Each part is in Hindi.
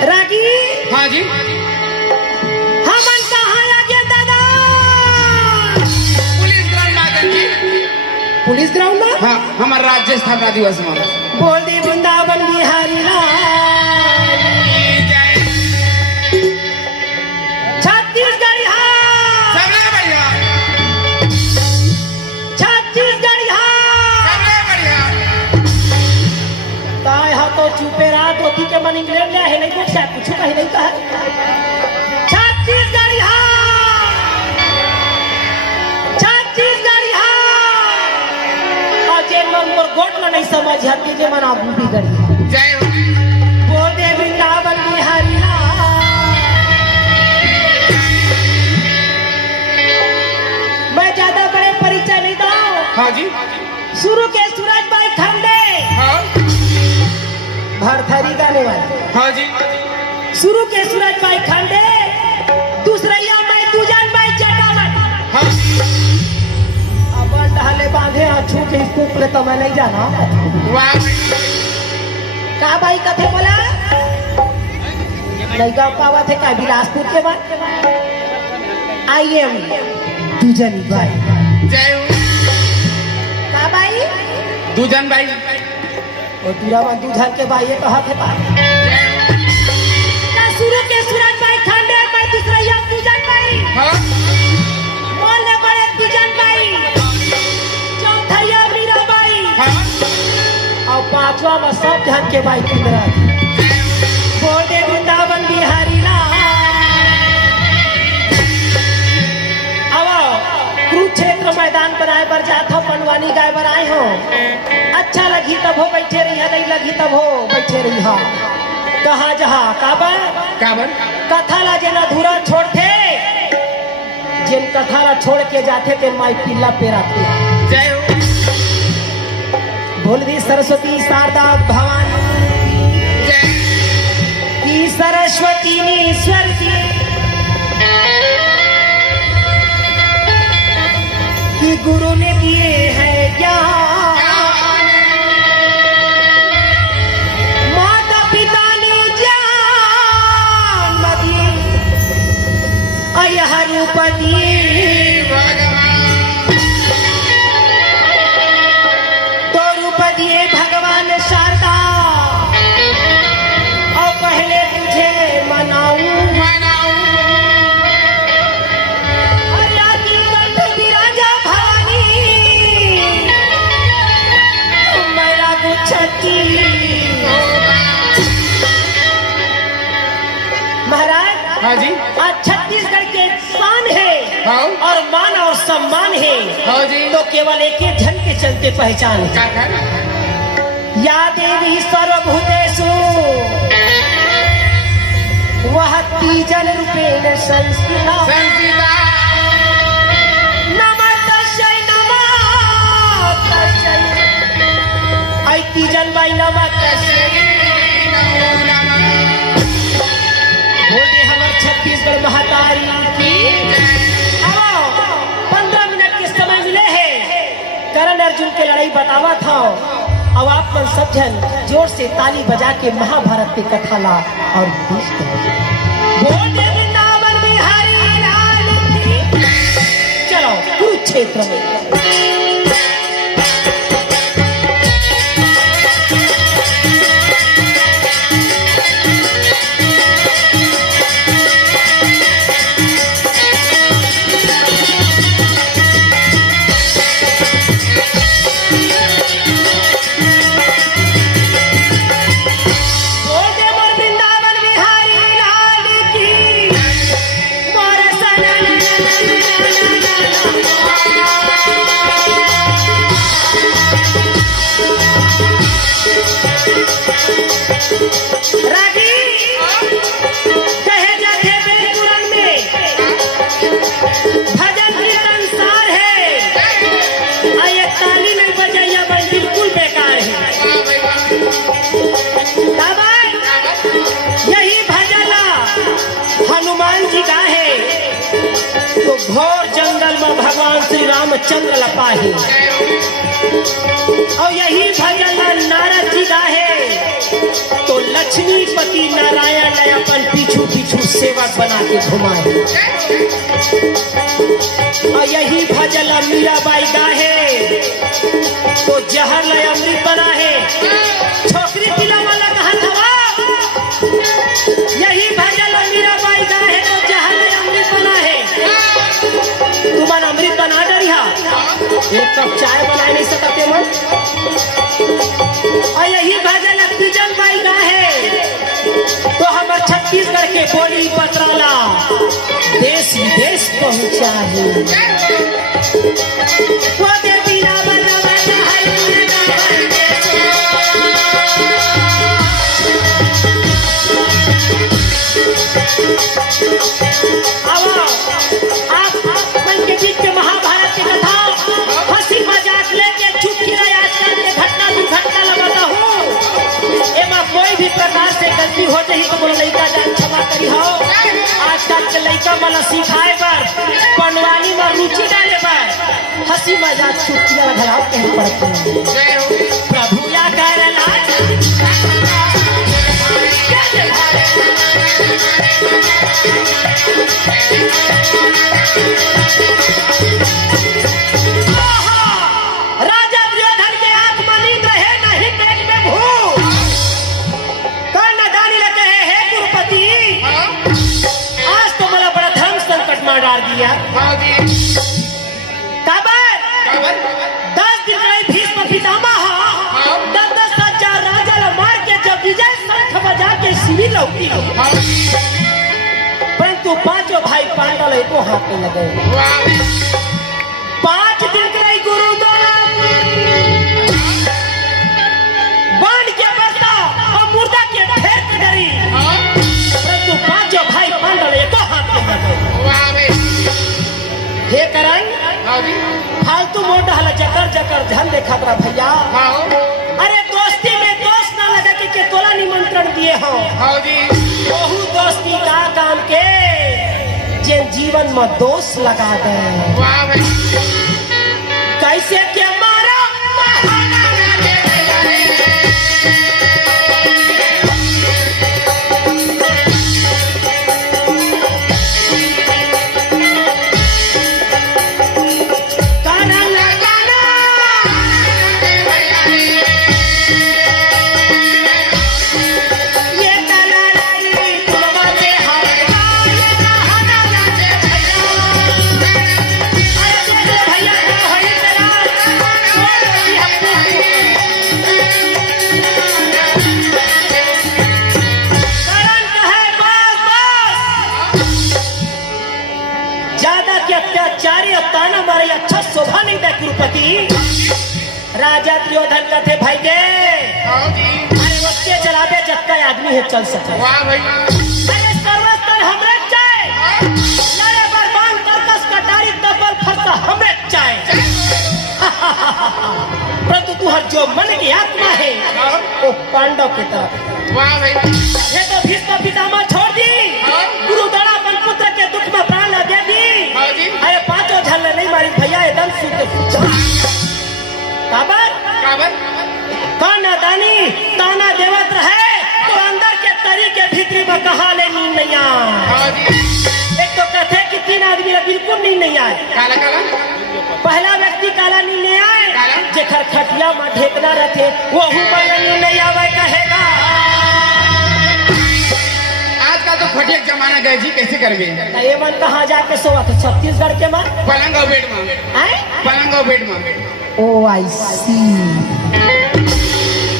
रागी। हाँ जी। हमन कहाँ आगे दादा? पुलिस ग्राउंड आगे जी। पुलिस ग्राउंड में? हाँ, हमारा राज्य स्थापना दिवस में। बोल दे वृंदावन बिहारी लाल। छत्तीसगढ़ हाँ। सबले बढ़िया। छत्तीसगढ़ हाँ। सबले बढ़िया। ताय हा तो चुपे रहा धोती के मन इंग्लैंड ले है नहीं कुछ शायद कुछ कहीं नहीं कहा। छत्तीसगढ़ हाँ। छत्तीसगढ़ हाँ। और जे मन मोर गोट में नहीं समझ आती जे मन आप भी गड़ी। जय हो। बोल दे वृंदावन बिहारी लाल। मैं ज्यादा बड़े परिचय नहीं दूं। हाँ जी। शुरू के सूरज भाई खंडे। हाँ। भरथरी गाने वाले। हाँ जी। शुरू के सूरज भाई खंडे। दूसरैया मैं तुजन भाई जटावत। हाँ। अपन ढाले बांधे छू के कुकले तो मैं नहीं जाना। वाह। का भाई कथे बोला? नहीं गा पावा थे का बिलासपुर के बाद। आई एम तुजन भाई। जय हो। का भाई? दुजन भाई। और दूरा में दूधन के भाई ये कहा थे बात। ना शुरू के सूरज भाई खंडे मैं दूसरैया तुजन भाई। हाँ। मोले बड़े तुजन भाई। चौथैया मीरा भाई। हाँ। और पांचवा में सब जन के भाई पिंदरा। बोल दे वृंदावन बिहारी लाल। अब कुरुक्षेत्र मैदान बनाए बर जात हो मनवानी गाय बर आए हो। अच्छा लगी तब हो बैठे रही है नहीं लगी तब हो बैठे रही हा। कहा जहा काबर काबर कथा ला जेना अधूरा छोड़ते जिन कथा ला छोड़ के जाते थे माई पिल्ला पेरा थे। जय हो। बोल दी सरस्वती शारदा भवानी की सरस्वती ने ईश्वर की गुरु ने दिए हैं ज्ञान। माता पिता ने ज्ञान दिए यह रूप दिए। तो रूप दिए भगवान शारदा और पहले तुझे मनाऊं। महाराज। हाँ जी। आज छत्तीसगढ़ के शान है। हाँ। और मान और सम्मान है। हाँ जी। तो केवल एक ही झन के चलते पहचान है। क्या या देवी सर्वभूतेषु वह तीजन रूपेण संस्थिता। नमस्तस्यै नमस्तस्यै। ऐ तीजन बाई नमस्तस्यै। बोलते हमारे छत्तीसगढ़ महातारी की। अब 15 मिनट के समय मिले हैं। करण अर्जुन के लड़ाई बतावा था। अब आप मन सब जन जोर से ताली बजा के महाभारत की कथा ला और बोलते वृंदावन बिहारी लाल की। चलो कुरुक्षेत्र में। घोर जंगल में भगवान श्री रामचंद्र लपाहे और यही भजन नारद जी गाहे तो लक्ष्मीपति नारायण सुहाग बना के घुमाए। और यही भजल मीराबाई गाहे तो जहर लय अमृत बना है। छोकरी पिला वाला कहा था, यही भजल मीराबाई गाहे तो जहर लय अमृत बना है। तुम्हारा अमृत बना डरिया, एक कप चाय बना नहीं सकते मन। और यही भजल तीजन बाई गाहे तो हमारे छत्तीसगढ़ के बोली पत्राला देश विदेश पहुंचा है। वो देवी ना बना बना हर आप मन के बीच के महाभारत की कथा हंसी मजाक लेके चुटकी रहे। आजकल के घटना दुर्घटना लगाता हूँ, एमा कोई भी प्रकार से गलती हो जाए तो बोलो लड़का जान क्षमा करी हो। आजकल के लड़का मला सिखाए बर पनवानी में रुचि डाले बर हंसी मजाक चुटकिया घराव कहीं पड़ते हैं। प्रभु या करला राजा दुर्योधन के आत्मा नींद रहे नहीं पेट में भूख। कर्णदानी लगे है गुरुपति, आज तो मला बड़ा धर्म संकट में डाल दिया। काबर 10 दिन रही भीष्म पितामह 10 हजार राजा ला मार के जब विजय शंख बजा के शिविर लौटी, परंतु पांचों भाई पांडव को हाथ में लगे। 5 दिन के रही गुरु बांध के बरता और मुर्दा के ढेर डरी, परंतु पांचों भाई पांडव को हाथ में लगे। हे करण फालतू मोटा हला जकर जकर ध्यान देखा तरा भैया। अरे दोस्ती में दोस्त ना लगा के तोला निमंत्रण दिए हो। बहु दोस्ती का काम के जिन जीवन में दोष लगा दे। कैसे क्या मारा अच्छा शोभा नहीं दे गुरुपति। राजा दुर्योधन का थे भाई के अरे उसके चलाते जत्ता आदमी है चल सके। अरे सर्वस्तर हमरे चाहे लड़े बरबान करकस कटारी दबल फरसा हमें चाहे। परंतु तू हर जो मन की आत्मा है वो पांडव की तरफ। ये तो भीष्म पितामह छोड़ दी, गुरु दड़ा पुत्र के दुख में प्राण दे दी। अरे पांचों झल नहीं मारी भैया एकदम सीधे काबर काना दानी ताना देवत रहे तो अंदर के तरी के भीतरी में कहा ले नींद नहीं आए। एक तो कहते कि 3 आदमी बिल्कुल नींद नहीं आए। पहला व्यक्ति काला नींद नहीं आए, जेखर खटिया में ढेकना रहते वो नींद नहीं आवे कहेगा। तो खटिया जमाना गए जी, कैसे करबे? ये मन कहाँ जाके सोवा थे? छत्तीसगढ़ के मन पलंग और बेड में। पलंग और बेड में। ओ आई सी।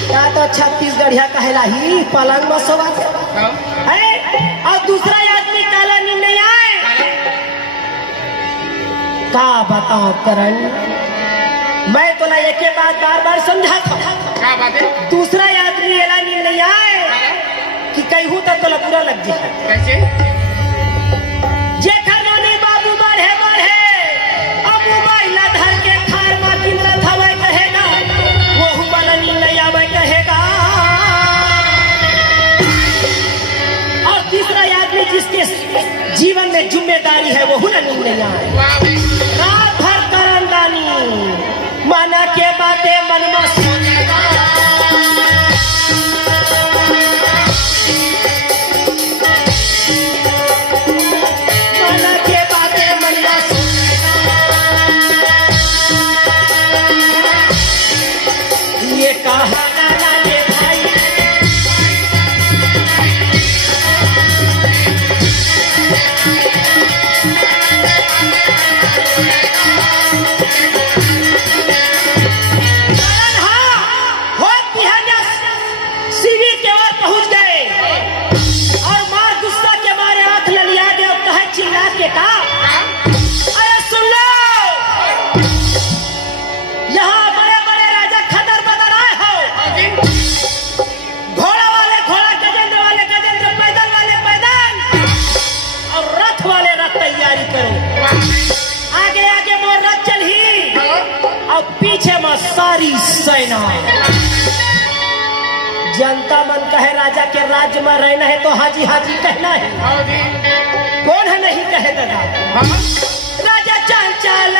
क्या तो छत्तीसगढ़िया कहला ही पलंग में सोवा थे। और दूसरा आदमी काला नींद नहीं आए। का बताओ करण, मैं तो ना एक बात बार बार समझा था। क्या बात है? दूसरा आदमी एला नींद नहीं आए कि कहूँ तो पूरा लग जाए। कैसे? जेठा नानी बाबू बढ़े बढ़े अब मोबाइल धर के खार माकिन रथवे कहेगा, वो वाला नींद नहीं आवे कहेगा। और तीसरा आदमी जिसके जीवन में जिम्मेदारी है वो ना नींद नहीं आए। रात भर करंदानी माना के बातें मन में सोचेगा। और पीछे में सारी सेना। जनता मन कहे राजा के राज्य में रहना है तो हाजी हाजी कहना है। हाँ जी। कौन है नहीं कहे दादा। हाँ। राजा चल चल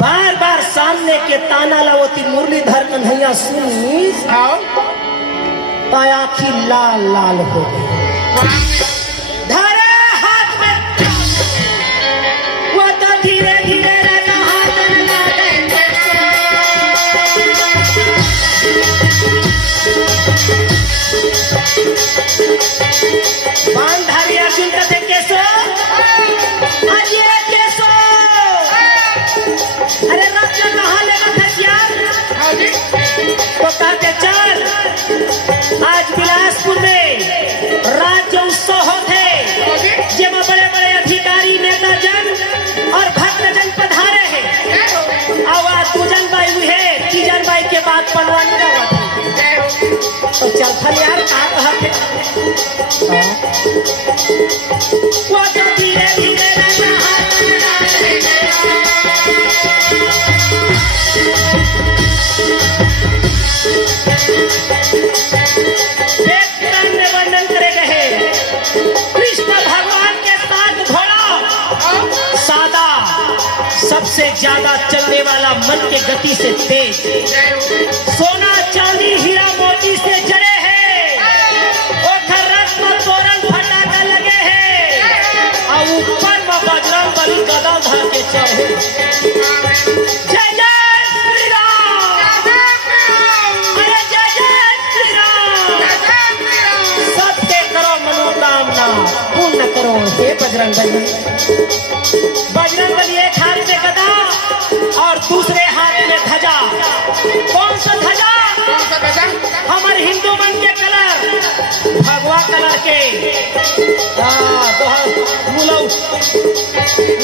बार बार सामने के ताना लावती मुरलीधर कन्हैया सुनी आखी लाल लाल हो गई। धरे हाथ में वो तो धीरे धीरे बांधारी अर्जुन का देख के सो अरे रत्न कहाँ लेना था यार। तो कहते चल आज बिलासपुर में राज्य उत्सव होते जेमा बड़े बड़े अधिकारी नेता जन और भक्त जन पधारे हैं। आवाज पूजन बाई हुई है तीजन बाई के बाद पनवानी का तो चल थल यार कहा थे वो तो धीरे धीरे वर्णन करे गए कृष्ण भगवान के साथ घोड़ा सादा सबसे ज्यादा चलने वाला मन के गति से तेज सोना चांदी हीरा मोती से जड़े हैं ओखर रत्न तोरण फटाका लगे हैं और ऊपर में बजरंग बली गदा धर के चढ़े। जय जय श्री राम अरे जय जय श्री राम सबके करो मनोकामना पूर्ण करो हे बजरंग बली। बजरंग बली एक हाथ में गदा और दूसरे हाथ में ध्वजा। कौन सा ध्वजा? हमारे हिंदू मन के कलर भगवा कलर के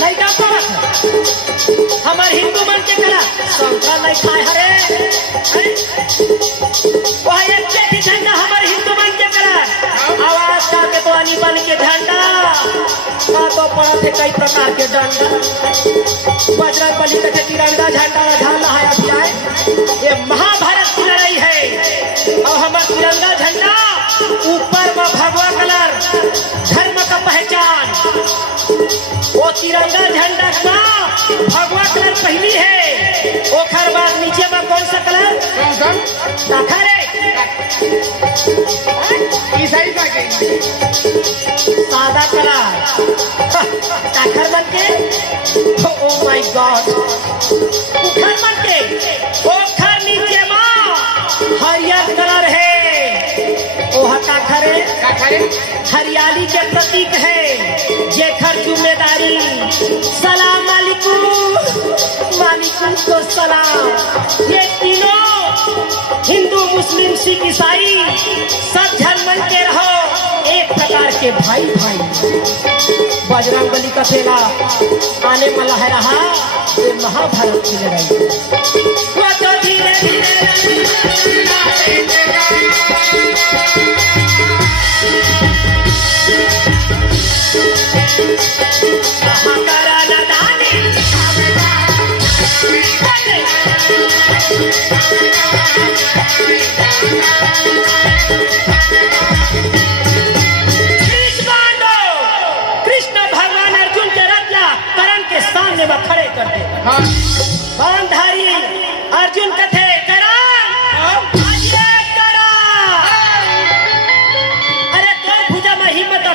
नहीं का हमारे हिंदू मन के कलर संख्या नहीं खाए हरे वह एक झंडा हमारे हिंदू मन के कलर आवाज का के तो अली बन के झंडा का तो पड़ा थे कई प्रकार के डंडा। बजरंग बली का तिरंगा झंडा झाला है अभी आए ये महाभारत की लड़ाई है और हमारा तिरंगा झंडा ऊपर में भगवा कलर धर्म का पहचान। वो तिरंगा झंडा का भगवा कलर पहली है ओखर बाद नीचे में कौन सा कलर सादा कलर काखर बन के ओ माय गॉड उखर बन के ओखर नीचे में हरियर कलर है ओह काखरे हरियाली के प्रतीक है जेखर जिम्मेदारी सलाम मालिकुम को सलाम। ये तीनों हिंदू मुस्लिम सिख ईसाई सब धर्म के रहो एक प्रकार के भाई भाई। बजरंग बली का सेना आने वाला है रहा ये महाभारत की लड़ाई वो तो धीरे धीरे कृष्ण भगवान अर्जुन के रथ ला करण के सामने में खड़े कर दे।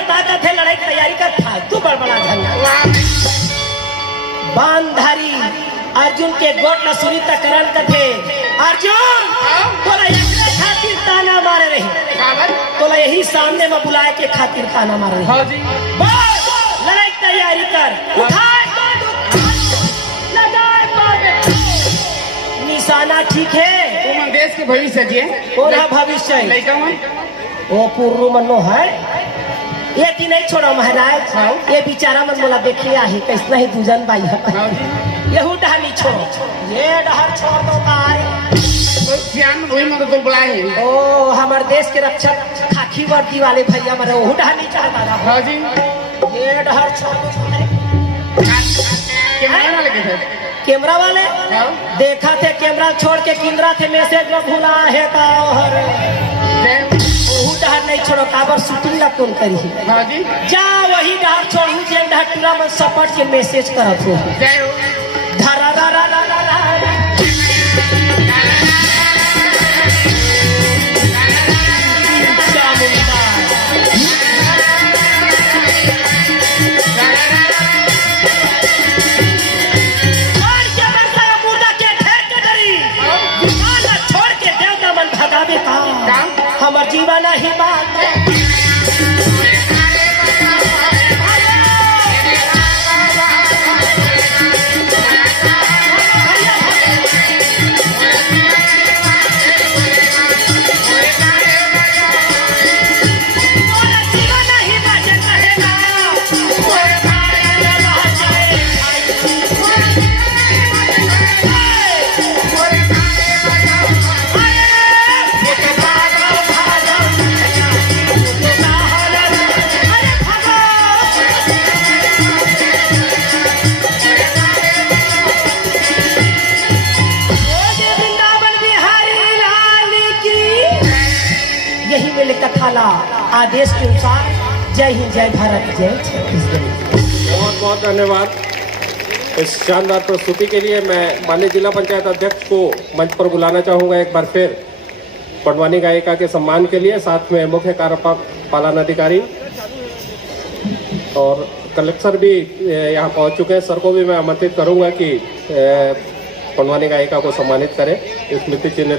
बता का थे लड़ाई की तैयारी कर था तू बड़बड़ा झंडा वाह बांधारी अर्जुन के गोट न सुनी त करण कथे अर्जुन तोला एकरे खातिर ताना मारे रही काबर तोला यही सामने में बुलाए के खातिर ताना मारे रही हाँ जी बोल लड़ाई की तैयारी कर उठाए लगाए बात निशाना ठीक है वो मन देश के भविष्य जी और भविष्य लड़का मन वो पूर्व मनो है ये की नहीं छोड़ो महाराज ये बेचारा मन मोला देखे आहे कैसना ही दूजन बाई है हाँ जी यहू डहानी छोड़ो ये डहर छोड़ दो कार तो सियान वही मन तो बुलाए हैं ओ हमारे देश के रक्षक खाकी वर्दी वाले भैया मरे वहू डहानी चाहता रहा हाँ जी ये डहर छोड़ दो कैमरा वाले के थे कैमरा वाले हाँ देखा थे कैमरा छोड़ के किंद्रा थे मैसेज में भूला है वहू डहर नहीं छोड़ो काबर शूटिंग ला कौन करी हाँ जी जा वही डहर छोड़ू जे डहर पूरा मन सपट के मैसेज करत हो जय हो धरा रा रा रा रा रा चामुंडा मार के बरसा मुर्दा के ढेर के डरी माला छोड़ के देवता मन भगावे का हमर जीवन ही बात कथाला आदेश के अनुसार जय हिंद जय भारत जय छत्तीसगढ़। बहुत बहुत धन्यवाद इस शानदार प्रस्तुति के लिए। मैं माननीय जिला पंचायत अध्यक्ष को मंच पर बुलाना चाहूँगा एक बार फिर पटवानी गायिका के सम्मान के लिए, साथ में मुख्य कार्यपालक पालन अधिकारी और कलेक्टर भी यहाँ पहुँच चुके हैं। सर को भी मैं आमंत्रित करूँगा कि पटवानी गायिका को सम्मानित करें, स्मृति चिन्ह